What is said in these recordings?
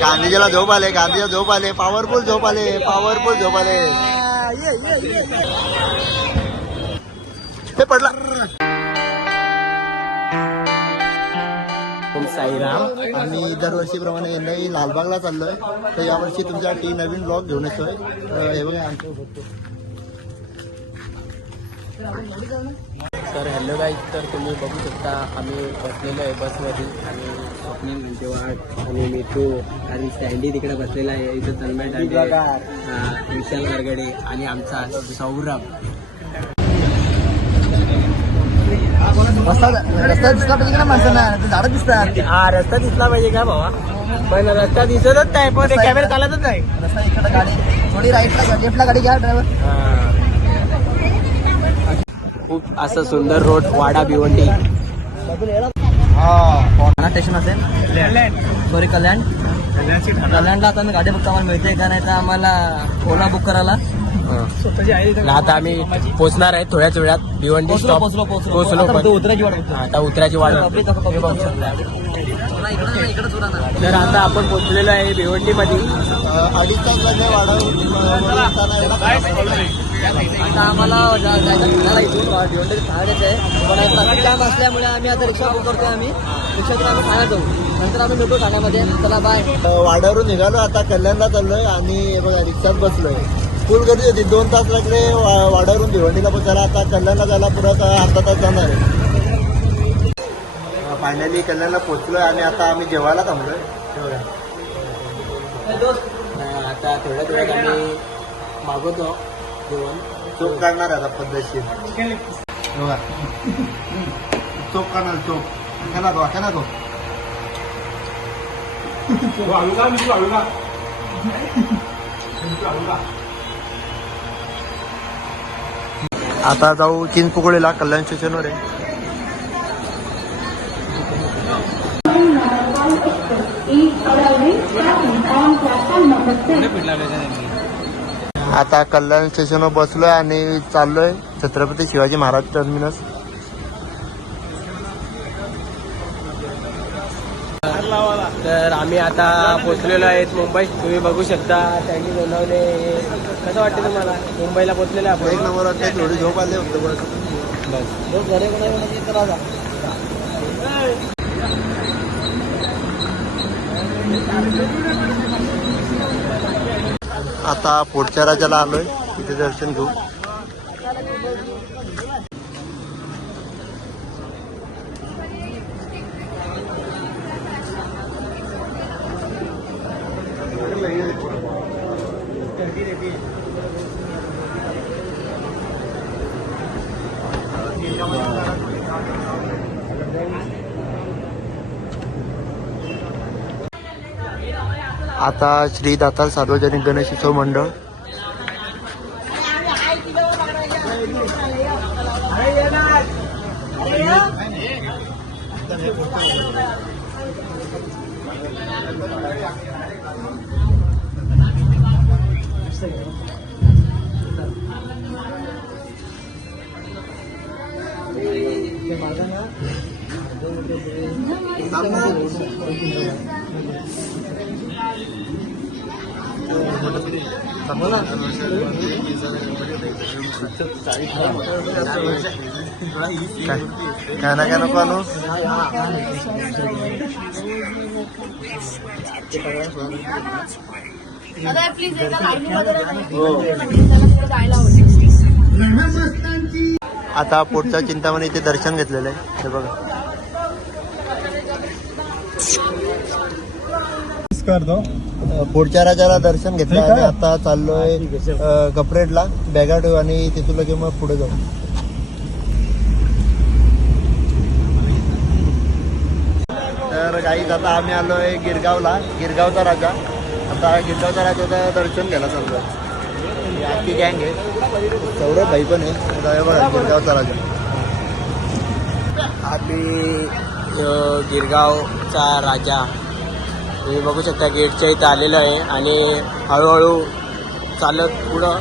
गांधीजीला झोप आले गांधीला झोप आले पॉवरफुल झोप आले पॉवरफुल झोप आले. हे पडला. साईराम. आम्ही दरवर्षीप्रमाणे यंदाही लालबागला चाललोय. तर यावर्षी तुमच्यासाठी नवीन ब्लॉग घेऊन येतोय. हे बघा आमच्या तर हॅलो गाईज तर तुम्ही बघू शकता आम्ही बसलेलो आहे बसमध्ये आणि स्वप्नील विजयवाड आणि मिठू आणि स्टँडी तिकडे बसलेला आहे. इथं तन्मय हा, विशाल गरगडे आणि आमचा सौरभ. रस्ता दिसला पाहिजे ना माणसांना? झाडं दिसतात. हा रस्ता दिसला पाहिजे का भावा? पण रस्ता दिसतच नाही पण कॅमेरा चालतच नाही. रस्ता इकडे गाडी थोडी राईटला लेफ्टला गाडी घ्या ड्रायव्हर खूप असं सुंदर रोड वाडा भिवंडी. हा. स्टेशन असेल सॉरी कल्याण. कल्याणला आता मी गाडी बुक आम्हाला मिळते का नाही तर आम्हाला ओला बुक करायला. आता आम्ही पोहोचणार आहे थोड्याच वेळात. भिवंडी पोहोचलो स्टॉप पोहोचलो आता उतरायची वाट. तर आता आपण पोहोचलेलो आहे भिवंडी आता आम्हाला जायचं फिरायला इथून. भिवंडी खाण्याचं आहे. पण ट्रॅफिक जाम असल्यामुळे आम्ही आता रिक्षा बुक करतोय आम्ही. रिक्षातून आम्ही ठाण्यात जाऊ. नंतर आम्ही भेटू ठाण्यामध्ये. चला बाय वाड्यावरून निघालो आता कल्याणला चाललोय आणि बघा रिक्षात बसलोय. फुल गर्दी होती? दोन तास लागले वाड्यावरून भिवंडीला पोचायला आता कल्याणला जायला परत अर्धा तास जाणार आहे. फायनली कल्याणला पोहोचलोय आणि आता आम्ही जेवायला थांबलोय. आता थोड्याच वेळात आम्ही मागवतो. चोप काढणार आता पद्धतशीर बघा. चोप काढणार चोप. खाना तो खाना तो आता जाऊ चिंचपुकुळीला कल्याण स्टेशनवर आहे. आता कल्याण स्टेशनवर बसलोय आणि चाललोय छत्रपती शिवाजी महाराज टर्मिनस तर आम्ही आता पोचलेलो आहेत मुंबईत तुम्ही बघू शकता त्यांनी बनवले कसं वाटतं तुम्हाला? मुंबईला पोचलेलो आहे एक आपण नंबर वाटतं थोडी झोप आली होतं बस. बस. घरे राजा आता पुढच्या राज्याला आलोय. तिथे दर्शन घेऊ. आता श्री दातार सार्वजनिक गणेशोत्सव मंडळ. काय ना काय नको हो. आता पुढच्या चिंतामणी इथे दर्शन घेतलेलं आहे. हे बघा. अ, पुढच्या राजाला दर्शन घेतलं आणि आता चाललोय अ, कपरेडला बॅगा ठेवू आणि तिथून लगे मग पुढे जाऊ. तर गाईत आता आम्ही आलोय गिरगावला. गिरगावचा राजा. आता गिरगावचा राजाचं दर्शन घ्यायला चाललोय. आखी गँग आहे. सौरभ भाई पण आहे. बघा गिरगावचा राजा. आम्ही अ, गिरगावचा राजा. तुम्ही बघू शकता गेटच्या इथं आलेलं आहे आणि हळूहळू चालत पुढं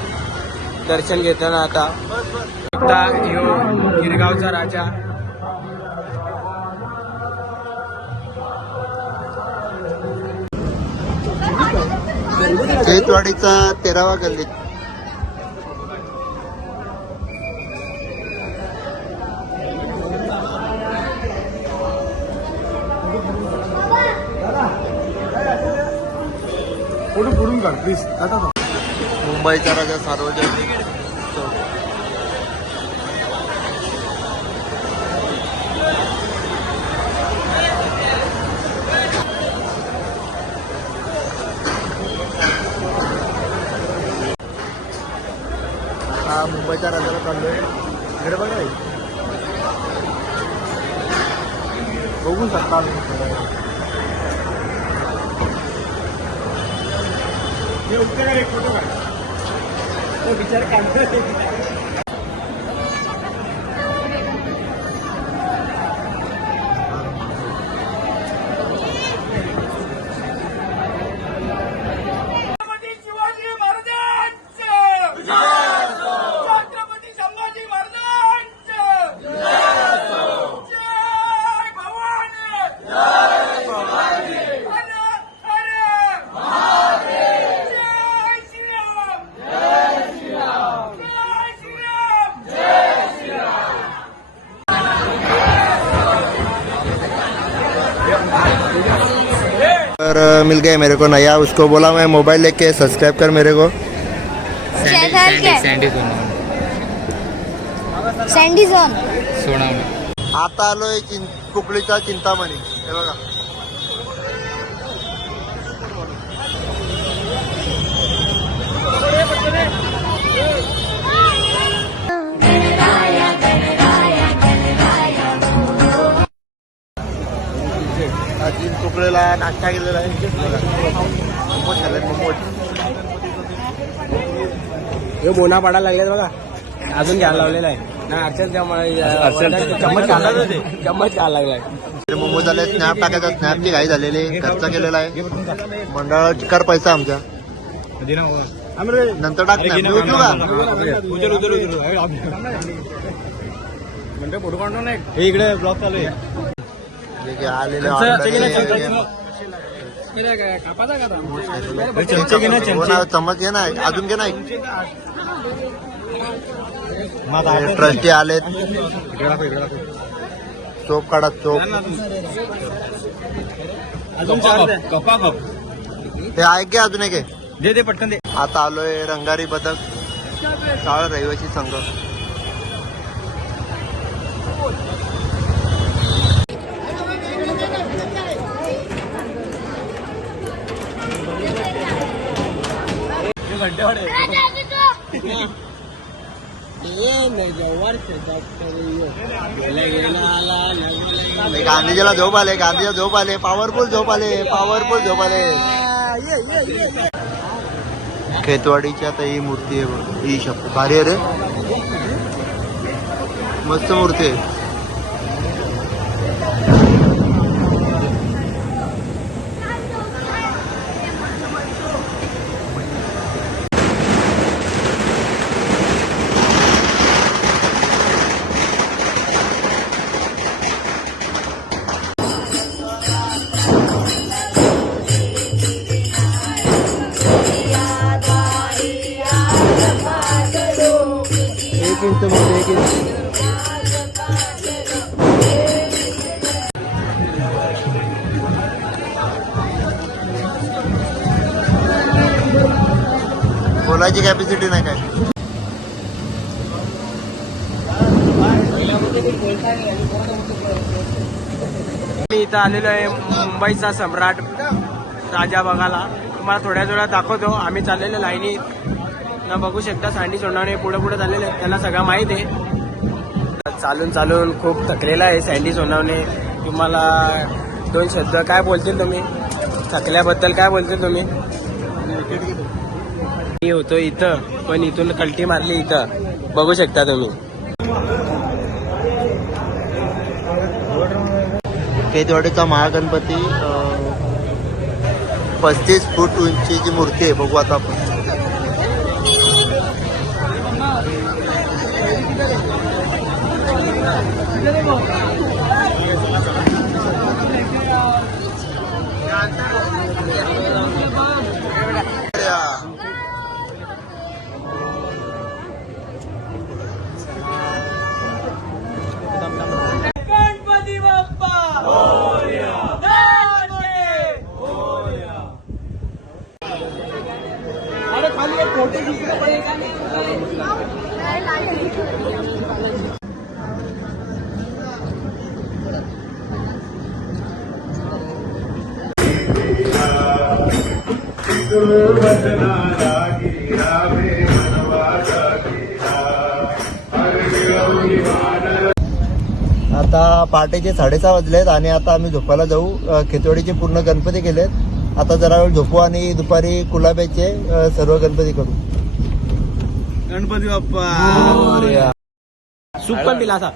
दर्शन घेताना आता आता यो गिरगावचा राजा. जैतवाडीचा तेरावा गल्लीत. कर प्लीज आता मुंबईचा राजा सार्वजनिक. हा मुंबईच्या राजाला चाललोय. इकडे बघा बघू शकता हे उत्तर एक फोटो काढ तो विचार काढतोय. और मिल गए मेरे को नया उसको बोला मैं मोबाइल लेके सब्सक्राइब कर मेरे को। आता आलोय चिं कुकलीचा चिंतामणी हे बघा. नाश्ता केलेला आहे? मोमोज खाल्लेत मोमोज हे बोना पाडायला लागले बघा. अजून घ्यायला लावलेला आहे. ना अर्चन चम्मच चम्मच घ्यायला लागलाय मोमोज आले स्नॅप टाकायचा स्नॅपची घाई झालेली आहे. खर्च केलेला आहे. मंडळाची कर पैसा आमच्या नंतर टाक snap. मी उचलू का उचल उचल उचल म्हणते फोटो काढणार नाही. हे इकडे ब्लॉक चालू आहे. आलेले चमक घे ना, अजून घे ना ट्रस्टी आलेत. चोप काढा चोप. हे ऐक घ्या अजून एक आहे. दे दे पटकन दे आता आलोय रंगारी बदक काळ रहिवासी संघ. गांधीजीला झोप आले गांधीला झोप आले. पॉवरफुल झोप आले पॉवरफुल झोप आले. खेतवाडीची आता ही मूर्ती आहे ही शब्द भारी रे मस्त मूर्ती आहे. बोलायची कॅपॅसिटी नाही काय? मी इथं आलेलो आहे मुंबईचा सम्राट राजा बघायला. तुम्हाला थोड्या थोड्या दाखवतो. आम्ही चाललेलो लाईनीत. ना बघू शकता सँडी सोनावणे पुढे पुढे चाललेले आहेत त्यांना सगळं माहीत आहे. चालून चालून खूप थकलेला आहे सँडी सोनावणे तुम्हाला दोन शब्द काय बोलतील तुम्ही? थकल्याबद्दल काय बोलतील तुम्ही? मी होतो इथं पण इथून कल्टी मारली इथं. बघू शकता तुम्ही. केतवाडीचा महागणपती पस्तीस फूट उंचीची मूर्ती आहे. बघू आता आपण. Cadê, irmão? आता पहाटेचे साडेसहा वाजलेत आणि आता आम्ही झोपायला जाऊ. खेतवाडीचे पूर्ण गणपती केलेत. आता जरा वेळ झोपू आणि दुपारी कुलाब्याचे सर्व गणपती करू. गणपती बाप्पा. सूप पण पिला असा.